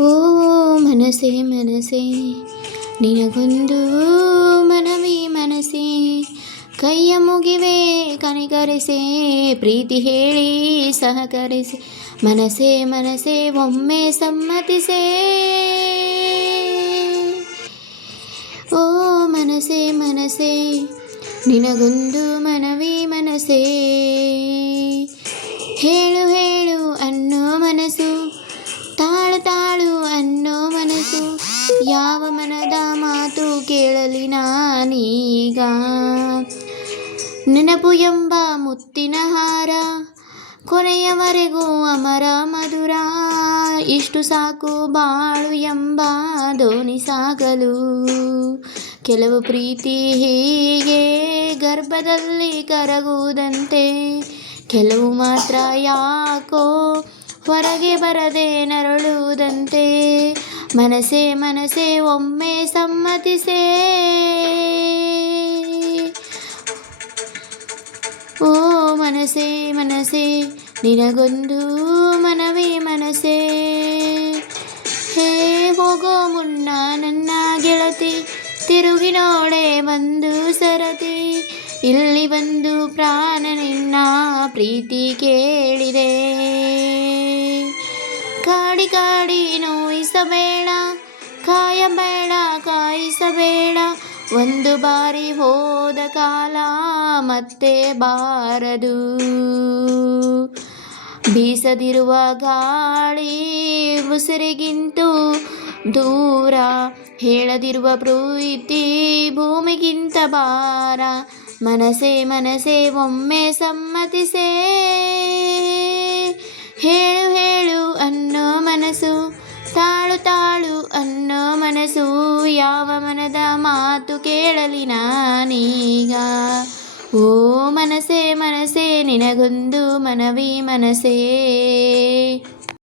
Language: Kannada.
ಓ ಮನಸೇ ಮನಸೇ ನಿನಗೊಂದು ಮನವಿ ಮನಸೇ, ಕೈಯ ಮುಗಿವೆ ಕನಿಕರಿಸೆ, ಪ್ರೀತಿ ಹೇಳಿ ಸಹಕರಿಸಿ. ಮನಸೇ ಮನಸೇ ಒಮ್ಮೆ ಸಮ್ಮತಿಸೇ, ಓ ಮನಸೇ ಮನಸೇ ನಿನಗೊಂದು ಮನವಿ ಮನಸೇ. ಹೇಳು ಹೇಳು ಅನ್ನೋ ಮನಸ್ಸು, ತಾಳು ತಾಳು ಅನ್ನೋ ಮನಸ್ಸು, ಯಾವ ಮನದ ಮಾತು ಕೇಳಲಿ ನಾನೀಗ. ನೆನಪು ಎಂಬ ಮುತ್ತಿನ ಹಾರ, ಕೊನೆಯವರೆಗೂ ಅಮರ ಮಧುರ, ಇಷ್ಟು ಸಾಕು ಬಾಳು ಎಂಬ ದೋಣಿ ಸಾಗಲು. ಕೆಲವು ಪ್ರೀತಿ ಹೀಗೆ ಗರ್ಭದಲ್ಲಿ ಕರಗುವುದಂತೆ, ಕೆಲವು ಮಾತ್ರ ಯಾಕೋ ಹೊರಗೆ ಬರದೆ ನರಳುವುದಂತೆ. ಮನಸೇ ಮನಸೇ ಒಮ್ಮೆ ಸಮ್ಮತಿಸೇ, ಓ ಮನಸೇ ಮನಸೇ ನಿನಗೊಂದು ಮನವಿ ಮನಸೇ. ಹೇ ಹೋಗೋ ಮುನ್ನ ನನ್ನ ಗೆಳತಿ, ತಿರುಗಿ ನೋಡೆ ಬಂದು ಸರತಿ, ಇಲ್ಲಿ ಬಂದು ಪ್ರಾಣ ನಿನ್ನ ಪ್ರೀತಿ ಕೇಳಿದೆ. ಕಾಡಿ ಕಾಡಿ ನೋಯಿಸಬೇಡ, ಕಾಯಬೇಡ ಕಾಯಿಸಬೇಡ, ಒಂದು ಬಾರಿ ಹೋದ ಕಾಲ ಮತ್ತೆ ಬಾರದು. ಬೀಸದಿರುವ ಗಾಳಿ ಉಸಿರಿಗಿಂತೂ ದೂರ, ಹೇಳದಿರುವ ಪ್ರೀತಿ ಭೂಮಿಗಿಂತ ಭಾರ. ಮನಸೇ ಮನಸೇ ಒಮ್ಮೆ ಸಮ್ಮತಿಸೇ, ಹೇಳು ಹೇಳು ಅನ್ನೋ ಮನಸ್ಸು, ತಾಳು ತಾಳು ಅನ್ನೋ ಮನಸ್ಸು, ಯಾವ ಮನದ ಮಾತು ಕೇಳಲಿ ನಾನೀಗ. ಓ ಮನಸೇ ಮನಸೇ ನಿನಗೊಂದು ಮನವಿ ಮನಸೇ.